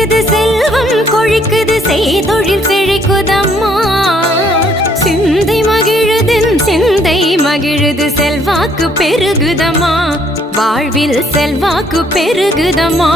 செழிக்குது செல்வம் கொழிக்குது செய்தொழில் செழிக்குதம்மா சிந்தை மகிழுதின் சிந்தை மகிழுது செல்வாக்கு பெருகுதம்மா வாழ்வில் செல்வாக்கு பெருகுதம்மா